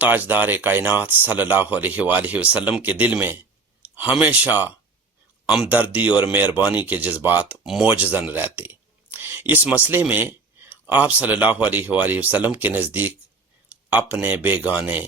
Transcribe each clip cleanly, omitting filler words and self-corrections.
تاجدار کائنات صلی اللہ علیہ وآلہ وسلم کے دل میں ہمیشہ ہمدردی اور مہربانی کے جذبات موجزن رہتے۔ اس مسئلے میں آپ صلی اللہ علیہ وآلہ وسلم کے نزدیک اپنے بیگانے،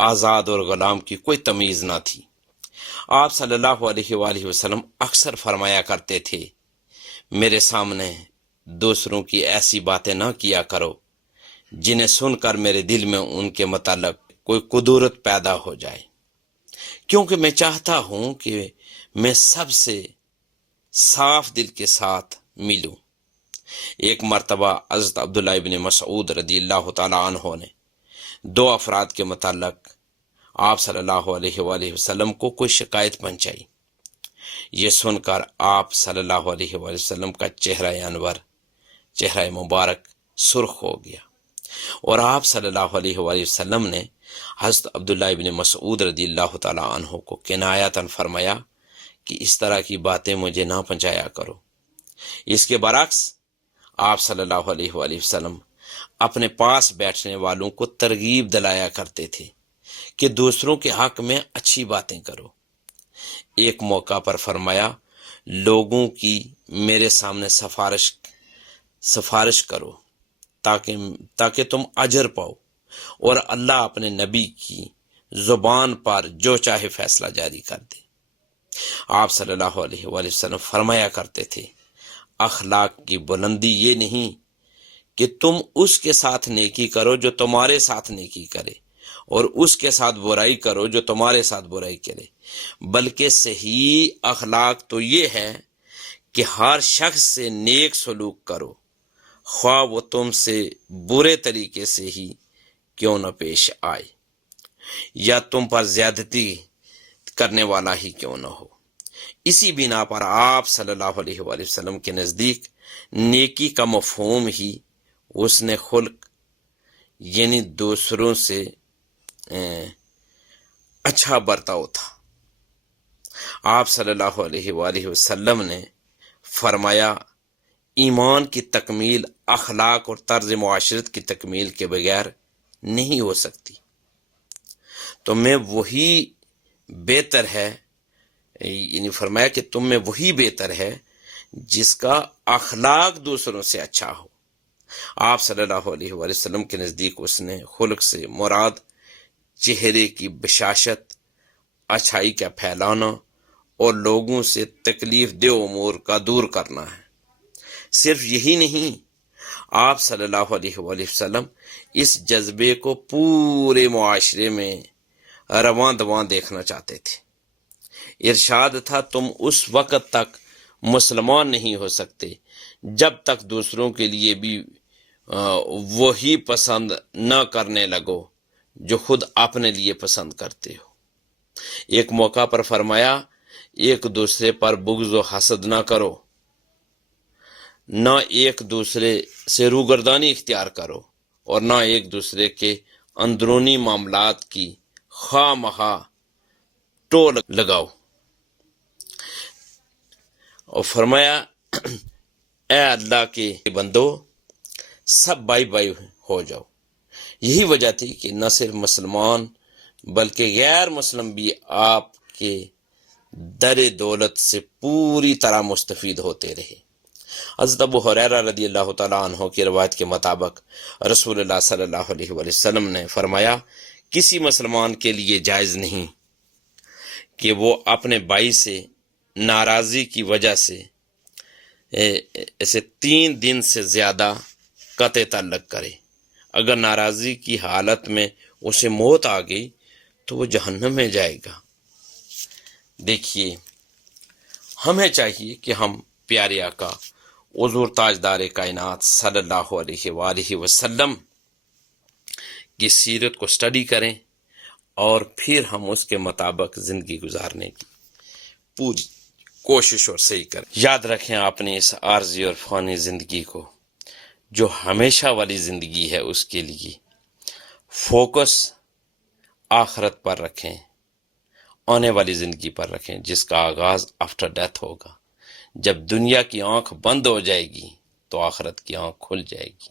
آزاد اور غلام کی کوئی تمیز نہ تھی۔ آپ صلی اللہ علیہ وآلہ وسلم اکثر فرمایا کرتے تھے، میرے سامنے دوسروں کی ایسی باتیں نہ کیا کرو جنہیں سن کر میرے دل میں ان کے متعلق کوئی کدورت پیدا ہو جائے، کیونکہ میں چاہتا ہوں کہ میں سب سے صاف دل کے ساتھ ملوں۔ ایک مرتبہ حضرت عبداللہ ابن مسعود رضی اللہ تعالیٰ عنہ نے دو افراد کے متعلق آپ صلی اللہ علیہ وآلہ وسلم کو کوئی شکایت پہنچائی۔ یہ سن کر آپ صلی اللہ علیہ وآلہ وسلم کا چہرہ انور، چہرہ مبارک سرخ ہو گیا، اور آپ صلی اللہ علیہ وآلہ وسلم نے حضرت عبداللہ ابن مسعود رضی اللہ تعالیٰ عنہ کو کنایتاً فرمایا کہ اس طرح کی باتیں مجھے نہ پہنچایا کرو۔ اس کے برعکس آپ صلی اللہ علیہ وآلہ وسلم اپنے پاس بیٹھنے والوں کو ترغیب دلایا کرتے تھے کہ دوسروں کے حق میں اچھی باتیں کرو۔ ایک موقع پر فرمایا، لوگوں کی میرے سامنے سفارش کرو تاکہ تم اجر پاؤ، اور اللہ اپنے نبی کی زبان پر جو چاہے فیصلہ جاری کر دے۔ آپ صلی اللہ علیہ وآلہ وسلم فرمایا کرتے تھے، اخلاق کی بلندی یہ نہیں کہ تم اس کے ساتھ نیکی کرو جو تمہارے ساتھ نیکی کرے، اور اس کے ساتھ برائی کرو جو تمہارے ساتھ برائی کرے، بلکہ صحیح اخلاق تو یہ ہے کہ ہر شخص سے نیک سلوک کرو، خواہ وہ تم سے برے طریقے سے ہی کیوں نہ پیش آئے، یا تم پر زیادتی کرنے والا ہی کیوں نہ ہو۔ اسی بنا پر آپ صلی اللہ علیہ وآلہ وسلم کے نزدیک نیکی کا مفہوم ہی حسن خلق، یعنی دوسروں سے اچھا برتاؤ تھا۔ آپ صلی اللہ علیہ وآلہ وسلم نے فرمایا، ایمان کی تکمیل اخلاق اور طرز معاشرت کی تکمیل کے بغیر نہیں ہو سکتی۔ تو میں وہی بہتر ہے، یعنی فرمایا کہ تم میں وہی بہتر ہے جس کا اخلاق دوسروں سے اچھا ہو۔ آپ صلی اللہ علیہ وآلہ وسلم کے نزدیک اس نے خلق سے مراد چہرے کی بشاشت، اچھائی کا پھیلانا اور لوگوں سے تکلیف دہ امور کا دور کرنا ہے۔ صرف یہی نہیں، آپ صلی اللہ علیہ وآلہ وسلم اس جذبے کو پورے معاشرے میں رواں دواں دیکھنا چاہتے تھے۔ ارشاد تھا، تم اس وقت تک مسلمان نہیں ہو سکتے جب تک دوسروں کے لیے بھی وہی پسند نہ کرنے لگو جو خود اپنے لیے پسند کرتے ہو۔ ایک موقع پر فرمایا، ایک دوسرے پر بغض و حسد نہ کرو، نہ ایک دوسرے سے روگردانی اختیار کرو، اور نہ ایک دوسرے کے اندرونی معاملات کی خواہ مخواہ ٹو لگاؤ۔ اور فرمایا، اے اللہ کے بندو، سب بھائی بھائی ہو جاؤ۔ یہی وجہ تھی کہ نہ صرف مسلمان بلکہ غیر مسلم بھی آپ کے در دولت سے پوری طرح مستفید ہوتے رہے۔ حضرت ابو ہریرہ رضی اللہ تعالیٰ عنہ کی روایت کے مطابق رسول اللہ صلی اللہ علیہ وآلہ وسلم نے فرمایا، کسی مسلمان کے لیے جائز نہیں کہ وہ اپنے بھائی سے ناراضی کی وجہ سے اسے 3 دن سے زیادہ قطع تعلق کرے۔ اگر ناراضی کی حالت میں اسے موت آ گئی تو وہ جہنم میں جائے گا۔ دیکھیے، ہمیں چاہیے کہ ہم پیارے آقا حضور تاجدار کائنات صلی اللہ علیہ وآلہ وسلم کی سیرت کو سٹڈی کریں، اور پھر ہم اس کے مطابق زندگی گزارنے کی پوری کوشش اور صحیح کریں۔ یاد رکھیں اپنی اس عارضی اور فانی زندگی کو، جو ہمیشہ والی زندگی ہے، اس کے لیے فوکس آخرت پر رکھیں، آنے والی زندگی پر رکھیں، جس کا آغاز آفٹر ڈیتھ ہوگا۔ جب دنیا کی آنکھ بند ہو جائے گی تو آخرت کی آنکھ کھل جائے گی۔